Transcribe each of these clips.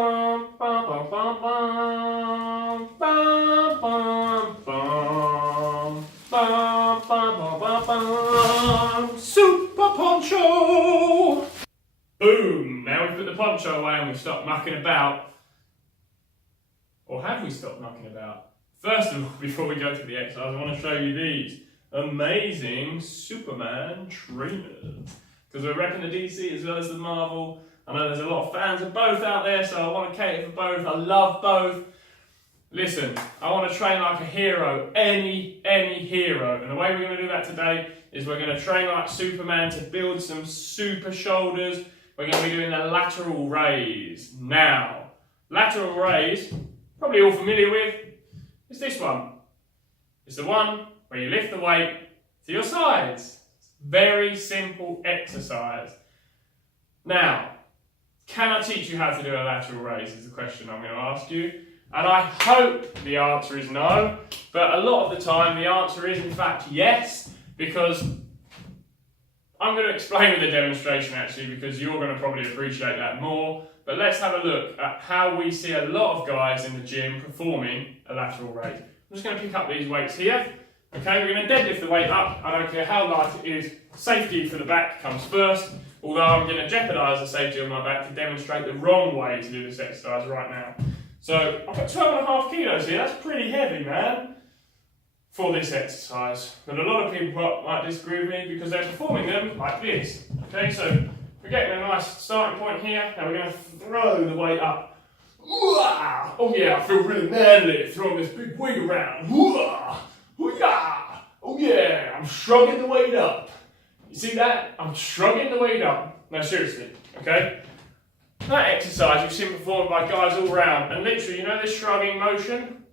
Super poncho! Boom! Now we've put the poncho away and we've stopped mucking about. Or have we stopped mucking about? First of all, before we go to the exercise, I want to show you these amazing Superman trainers. Because we're repping the DC as well as the Marvel. I know there's a lot of fans of both out there, so I want to cater for both. I love both. Listen, I want to train like a hero, any hero. And the way we're going to do that today is we're going to train like Superman to build some super shoulders. We're going to be doing the lateral raise. Now, lateral raise, probably all familiar with, is this one. It's the one where you lift the weight to your sides. Very simple exercise. Now, can I teach you how to do a lateral raise is the question I'm going to ask you. And I hope the answer is no, but a lot of the time the answer is in fact yes, because I'm going to explain with a demonstration actually, because you're going to probably appreciate that more. But let's have a look at how we see a lot of guys in the gym performing a lateral raise. I'm just going to pick up these weights here. Okay, we're going to deadlift the weight up. I don't care how light it is. Safety for the back comes first. Although I'm going to jeopardise the safety of my back to demonstrate the wrong way to do this exercise right now. So I've got 12.5 kilos here. That's pretty heavy, man, for this exercise. But a lot of people might disagree with me because they're performing them like this. Okay, so we're getting a nice starting point here. Now we're going to throw the weight up. Oh yeah, I feel really manly throwing this big weight around. Oh yeah, I'm shrugging the weight up. You see that? I'm shrugging the weight up. No, seriously, okay? That exercise you've seen performed by guys all around, and literally, you know this shrugging motion?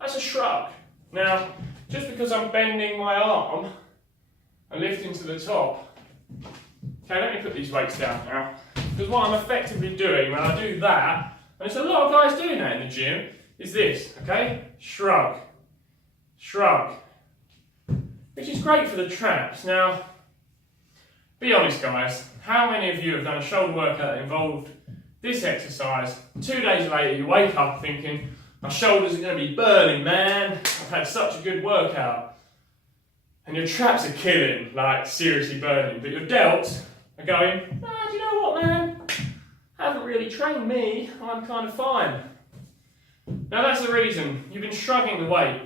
That's a shrug. Now, just because I'm bending my arm and lifting to the top, okay, let me put these weights down now. Because what I'm effectively doing when I do that, and there's a lot of guys doing that in the gym, is this, okay? Shrug. Shrug. Which is great for the traps. Now, be honest guys, how many of you have done a shoulder workout that involved this exercise? 2 days later you wake up thinking, my shoulders are going to be burning, man. I've had such a good workout. And your traps are killing, like seriously burning. But your delts are going, do you know what, man? Haven't really trained me. I'm kind of fine. Now that's the reason. You've been shrugging the weight.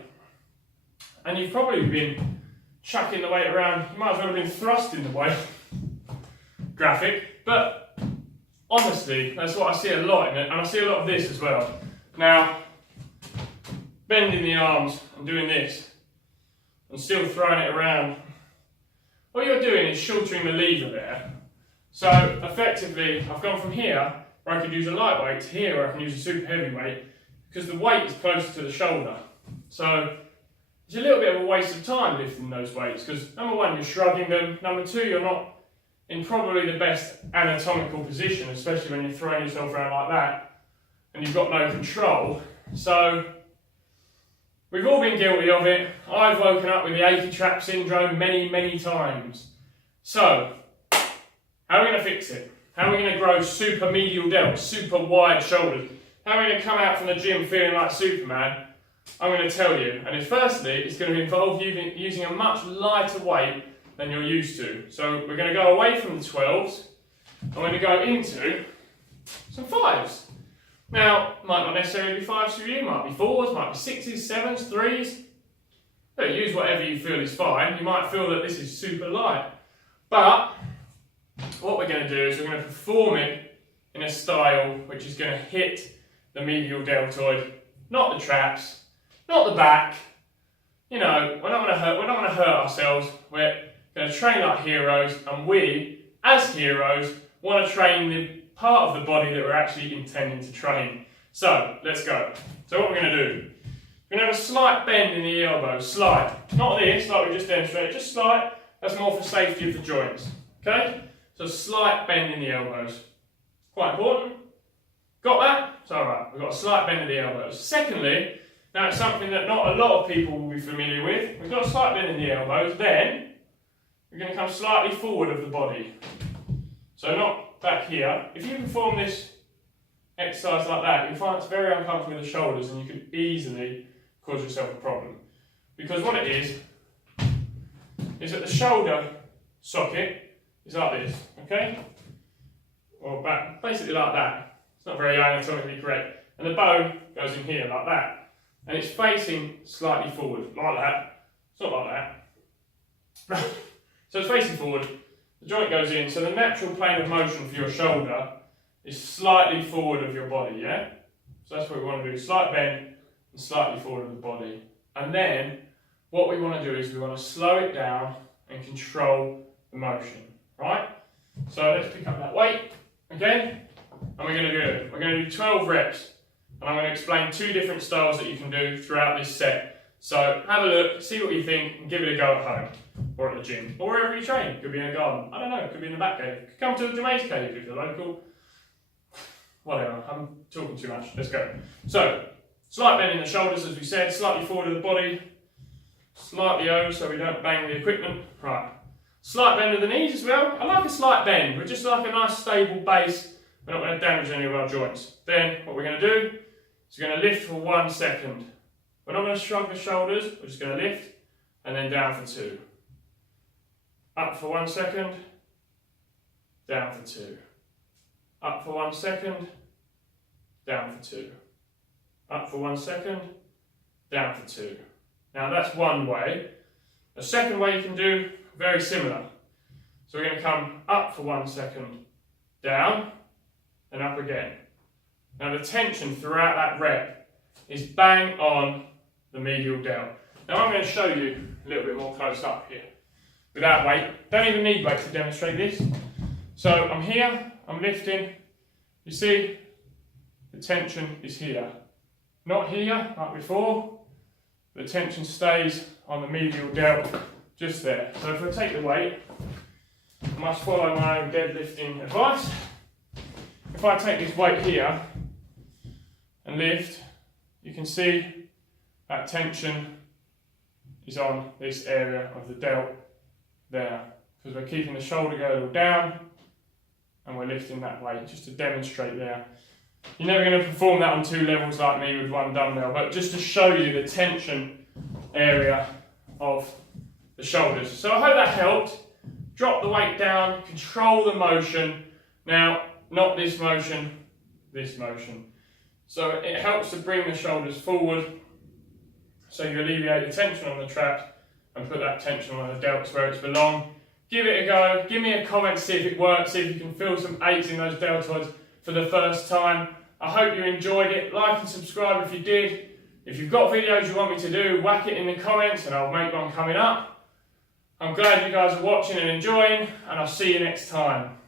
And you've probably been chucking the weight around. You might as well have been thrusting the weight. Graphic. But honestly, that's what I see a lot in it. And I see a lot of this as well. Now, bending the arms and doing this. And still throwing it around. What you're doing is shortening the lever there. So effectively, I've gone from here, where I could use a lightweight, to here, where I can use a super heavyweight, because the weight is closer to the shoulder. So it's a little bit of a waste of time lifting those weights, because number one, you're shrugging them. Number two, you're not in probably the best anatomical position, especially when you're throwing yourself around like that, and you've got no control. So we've all been guilty of it. I've woken up with the achy trap syndrome many times. So, how are we going to fix it? How are we going to grow super medial delts, super wide shoulders? How are we going to come out from the gym feeling like Superman? I'm going to tell you. And firstly, it's going to involve using a much lighter weight than you're used to. So we're going to go away from the 12s, and we're going to go into some 5s. Now, might not necessarily be 5s for you, might be 4s, might be 6s, 7s, 3s. But use whatever you feel is fine. You might feel that this is super light. But what we're going to do is we're going to perform it in a style which is going to hit the medial deltoid, not the traps, not the back. You know, we're not going to hurt ourselves. We're going to train like heroes, and we, as heroes, want to train the part of the body that we're actually intending to train. So, let's go. So what we're going to do, we're going to have a slight bend in the elbow, slight. Not this, like we just demonstrated, just slight. That's more for safety of the joints, okay? So slight bend in the elbows. Quite important. Got that? It's alright, we've got a slight bend in the elbows. Secondly, now it's something that not a lot of people will be familiar with. We've got a slight bend in the elbows, then we're going to come slightly forward of the body. So not back here. If you perform this exercise like that, you'll find it's very uncomfortable with the shoulders and you could easily cause yourself a problem. Because what it is that the shoulder socket is like this, okay? Or back, basically like that. It's not very anatomically correct. And the bone goes in here like that. And it's facing slightly forward, like that. It's not like that. So it's facing forward, the joint goes in, so the natural plane of motion for your shoulder is slightly forward of your body, yeah? So that's what we want to do, slight bend and slightly forward of the body. And then, what we want to do is we want to slow it down and control the motion, right? So let's pick up that weight again, and we're going to do it. We're going to do 12 reps, and I'm going to explain 2 different styles that you can do throughout this set. So have a look, see what you think, and give it a go at home, or at the gym, or wherever you train. It could be in a garden, I don't know, it could be in the back cave. It could come to the Jamaica cave if you're local. Whatever, I'm talking too much, let's go. So, slight bend in the shoulders as we said, slightly forward of the body, slightly over so we don't bang the equipment. Right, slight bend of the knees as well. I like a slight bend, we're just like a nice stable base. We're not going to damage any of our joints. Then, what we're going to do is we're going to lift for 1 second. We're not going to shrug the shoulders, we're just going to lift and then down for 2. Up for 1 second, down for 2. Up for 1 second, down for 2. Up for 1 second, down for 2. Now that's one way. The second way you can do, very similar. So we're going to come up for 1 second, down, and up again. Now the tension throughout that rep is bang on the medial delt. Now I'm going to show you a little bit more close up here. Without weight, don't even need weight to demonstrate this. So I'm here, I'm lifting. You see, the tension is here. Not here, like before. The tension stays on the medial delt, just there. So if I take the weight, I must follow my own deadlifting advice. If I take this weight here and lift, you can see that tension is on this area of the delt there, because we're keeping the shoulder girdle down and we're lifting that weight just to demonstrate there. You're never going to perform that on 2 levels like me with 1 dumbbell, but just to show you the tension area of the shoulders. So I hope that helped. Drop the weight down, control the motion. Now, not this motion, this motion. So it helps to bring the shoulders forward, so you alleviate the tension on the trap and put that tension on the delts where it's belong. Give it a go, give me a comment, see if it works, see if you can feel some aches in those deltoids for the first time. I hope you enjoyed it. Like and subscribe if you did. If you've got videos you want me to do, whack it in the comments and I'll make one coming up. I'm glad you guys are watching and enjoying, and I'll see you next time.